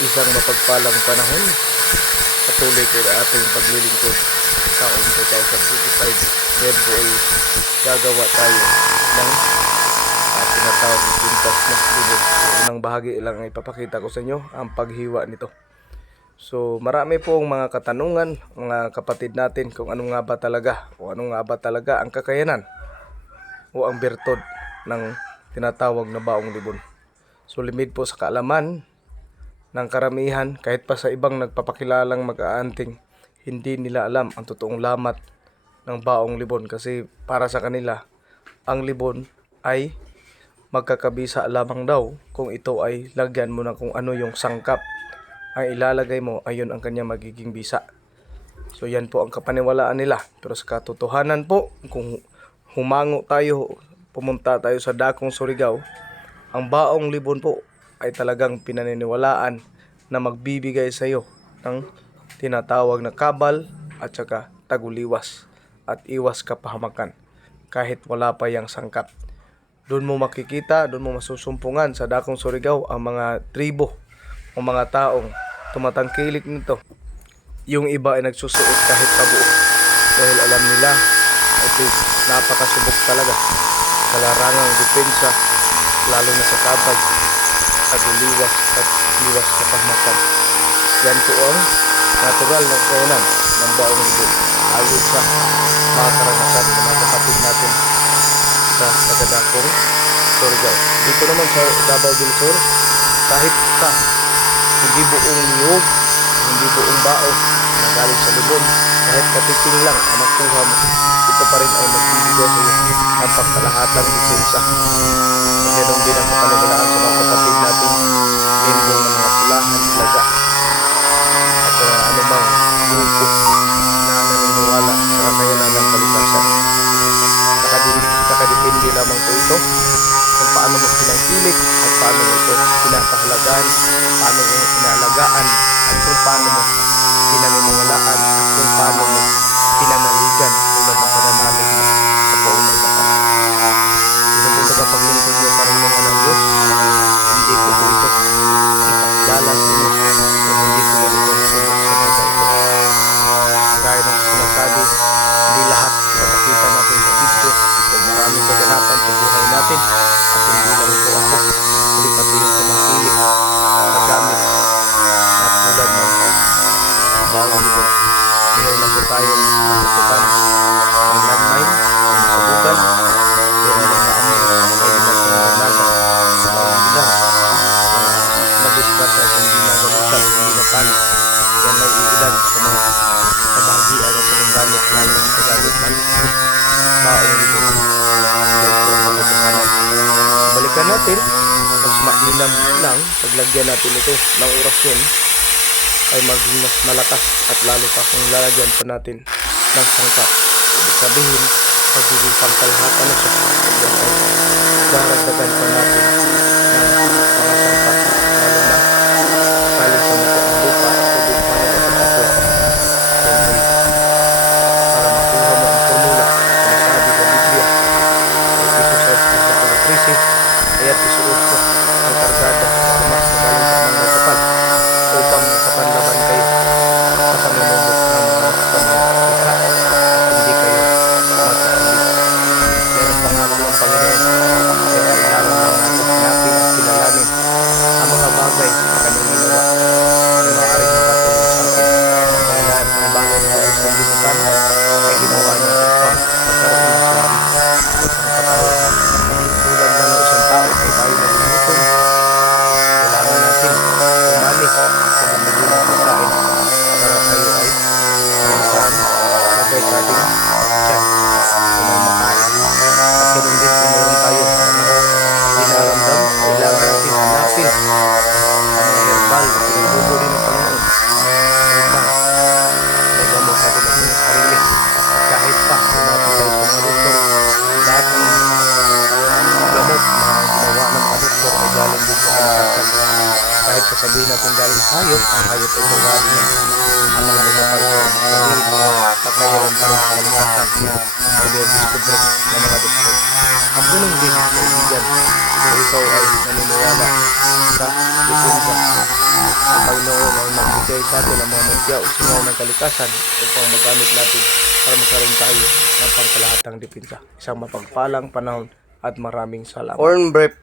isang mapagpalang panahon. Patuloy ko na ating paglilingkod taong 2025. Ngayon po ay gagawa tayo ng tinatawag na pintas na libon. Yung unang bahagi lang ay ipapakita ko sa inyo ang paghiwa nito. So marami pong mga katanungan mga kapatid natin kung ano nga ba talaga ang kakayanan o ang bertod ng tinatawag na baong libon. So limit po sa kaalaman ng karamihan, kahit pa sa ibang nagpapakilalang mag-aanting, hindi nila alam ang totoong lamat ng baong libon, kasi para sa kanila ang libon ay magkakabisa lamang daw kung ito ay lagyan mo ng kung ano yung sangkap ang ilalagay mo, ayun ang kanya magiging bisa. So yan po ang kapaniwalaan nila. Pero sa katotohanan po, kung pumunta tayo sa Dakong Surigao, ang baong libon po ay talagang pinaniniwalaan na magbibigay sa iyo ng tinatawag na kabal at saka taguliwas at iwas kapahamakan kahit wala pa yang sangkap. Doon mo makikita, doon mo masusumpungan sa Dakong Surigao ang mga tribo o mga taong tumatangkilik nito. Yung iba ay nagsusuot kahit pabuo dahil alam nila ito napakasubok talaga sa larangang depensa, lalo na sa kabal, taguliwas at iwas kapahamakan. Yan po ang natural na kakayanan ng baong libon ayon sa mga karanasan ng mga kapatid natin sa Dakong Surigao. Dito naman sa Davao del Sur, kahit pa hindi buong niyog, hindi buong bao na galing sa libon, kahit katiting lang ang makuha mo, ito pa rin ay magbibigay sa iyo ng pagkalahatang depensa. Ganun din ang kapaniwalaan sa mga kapatid natin membro ng mga pulahan, ilaga at anumang grupo na naniniwala sa kakayanan ng kalikasan. Nakadepende lamang po ito kung paano mo pinangkilik at paano mo ito pinapahalagaan, paano mo inaalagaan at kung paano mo pinaniniwalaan at kung paano mo pinanaligan tulad ng pananalig mo sa buong may kapal. Kung ito tagapaglingkod mo parang mga ng Diyos, hindi po ito ipakilala sa inyo kung hindi po yan ito subok sa buhay ito. Gaya ng sinasabi, hindi lahat pinapakita natin sa video. So maraming kaganapan sa buhay natin at hindi lang po ako, kundi pati yung tumangkilik na gamit na tulad ng bawang libon. Meron na po tayong natutukan ng landmine, ng sabugan, meron na naambo, may dinatong nanaga, ang ilan nadisgrasya kung hindi nagalutan, hindi na panik. Yan ay iilan sa mga kabahagian at panunggamit namin sa gamit ng baong libon. Balikan natin, mas mainam lang paglagyan natin ito ng orasyon ay maging mas malakas at lalo pa kung lalagyan pa natin ng sangkap. Ibig sabihin, magiging pangkalahatan na siya. Daragdagan pa natin ng mga sangkap, lalo na galing sa mukha ng lupa, tubig pa na ito. Para makuha mo ang formula na sabi sa Biblia, dito sa Kapitulo 13, kaya isuot ko ang kargada sa mas magaling sa mga kapal upang makapanlaban kayo sa panunubok ng mga pamilika at hindi kayo magkaulit. Yan ang pangalan ng Panginoon. Kaya kailangan lang natin hanapin at kilalanin ang mga bagay na kanyang ginawa na maaaring makatulong sa atin. Kaya lahat ng bagay na sa sanlibutan ay ginawa niya upang magkaroon ng silbi sa isang katao. Tulad na ng isang tao ay tayo nagugutom, kailangan natin umani sa bumili ng pagkain para tayo ay maisaan lagay sa ating tiyan kung may makain. At ganoon din kung meron tayo dinaramdam, kailangan natin hanapin ang mga herbal na pinagbubuli ng Panginoon upang may gamot natin ang ating sarili. At kahit pa lumapit tayo sa mga doktor, lahat ng gamot na ginawa ng mga doktor ay galing din sa kalikasan. Kahit sasabihin natin galing sa hayop, ang hayop ay gawa din ang mga magkapal sabihin, kakayaran pa rin sa kalikasan na pag-discover ng mga doktor. At ganoon din, kaibigan, kung ikaw ay naniniwala sa depensa ng Panginoon ay magbigay sa atin ang mga mutya o singaw ng kalikasan upang magamit natin para magkaroon tayo ng pangkalahatang depensa. Isang mapagpalang panahon at maraming salamat. Corn bread.